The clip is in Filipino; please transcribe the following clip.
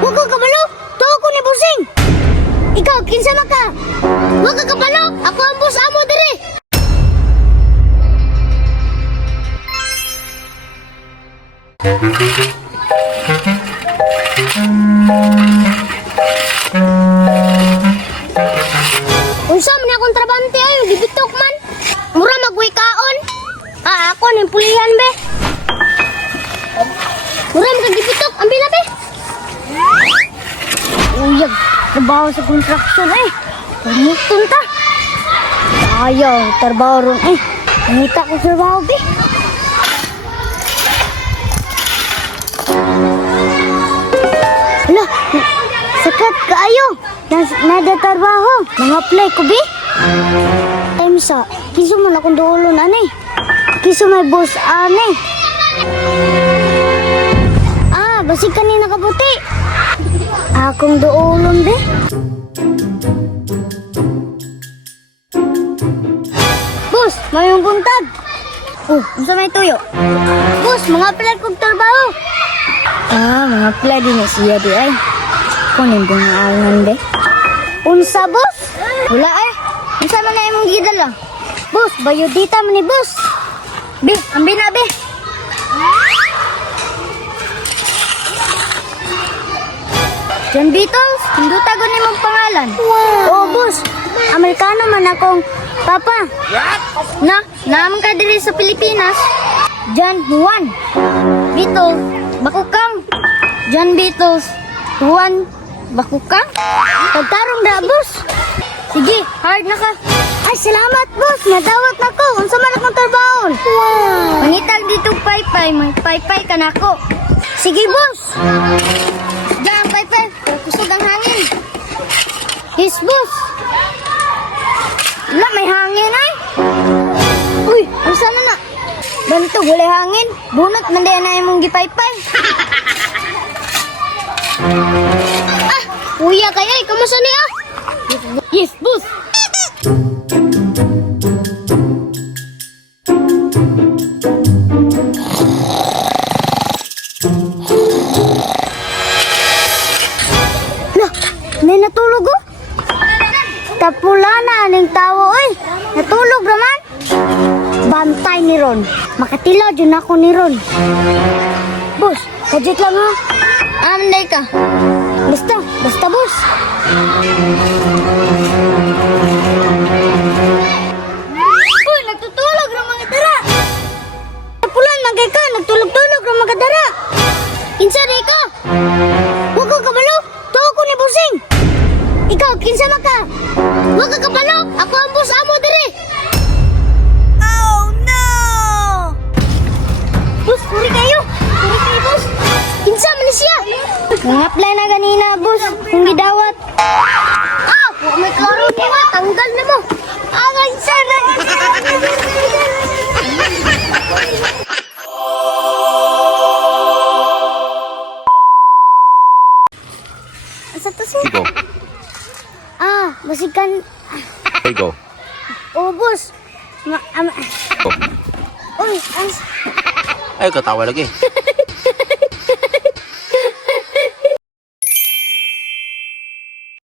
Huwag ka kabalo! Tuwa ko ni Busing! Ikaw, kinsa man ka? Huwag ka kabalo! Ako ang boss amo diri! Unsa man akong trabante ayo, dibitok man. Mura magway kaon. Ako ning pulihan be. Mura magdibitok, ambi na be. Uyag, trabaho sa construction eh. Pumutun ta. Ayaw, trabaho ron eh. Nangita ko trabaho be. Hala, sakat kaayo. Nada trabaho. Nang-apply ko be. Time sa, kiso man akong duolon anay. Kiso may boss anay. Basig kanina kaputi. Akong duolon be. Boss, mayong buntag. Unsa may tuyo? Boss, mga apply kong trabaho. Mga apply din na siya di ay. Kunin din ang alangan be. Unsa, boss? Wala eh. Unsa man na imong gidala? Boss, bayodita man ni boss. Be, ambi na be. John Beatles, hinduta ko ni mong pangalan. Wow. Oh, boss. Amerikano man akong papa. Naman ka diri sa Pilipinas. John Juan Beatles, Bakukang. John Beatles, Juan Bakukang. Tagtarong da, boss. Sige, hard na ka. Ay, salamat, boss. Nadawat na ko. Unsa man akong trabaho. Wow. Mangitag dito paypay. Magpaypay ka na ko. Sige, boss. Diyan, paypay. Kusog ang hangin. Yes, boss. Wala, may hangin ay. Uy, unsa na na? Bantog, wala hangin. Bunot, manday na imong gipaypay. Uya kayo, kamusta niya? Yes, boss. May natulog oh. Tapula na aning tawo oy. Natulog naman. Bantay ni Ron. Makatilaw dyan ako ni Ron. Boss, kadjit lang ha. Amanday ka. Basta boss. Uy, nagtutulog ng mga dara. Tapulan, magay ka. Nagtulog-tulog ng mga dara. Kinsa na ikaw? Huwag ko kabalo. Tuwa ko ni Busing. Ikaw, kinsa man ka? Huwag ka kabalo. Ako ang boss amo diri. Oh no! Boss, sorry kayo, boss. Kinsa man siya? Nang-apply na ganina, boss. Kung gidawat. Huwag may klaro niya. Tanggal na mo. Kinsa na. Asa to siya? Go. Basikan. Okay, go. Oh, boss. Go. Uy, Ay, katawa lagi.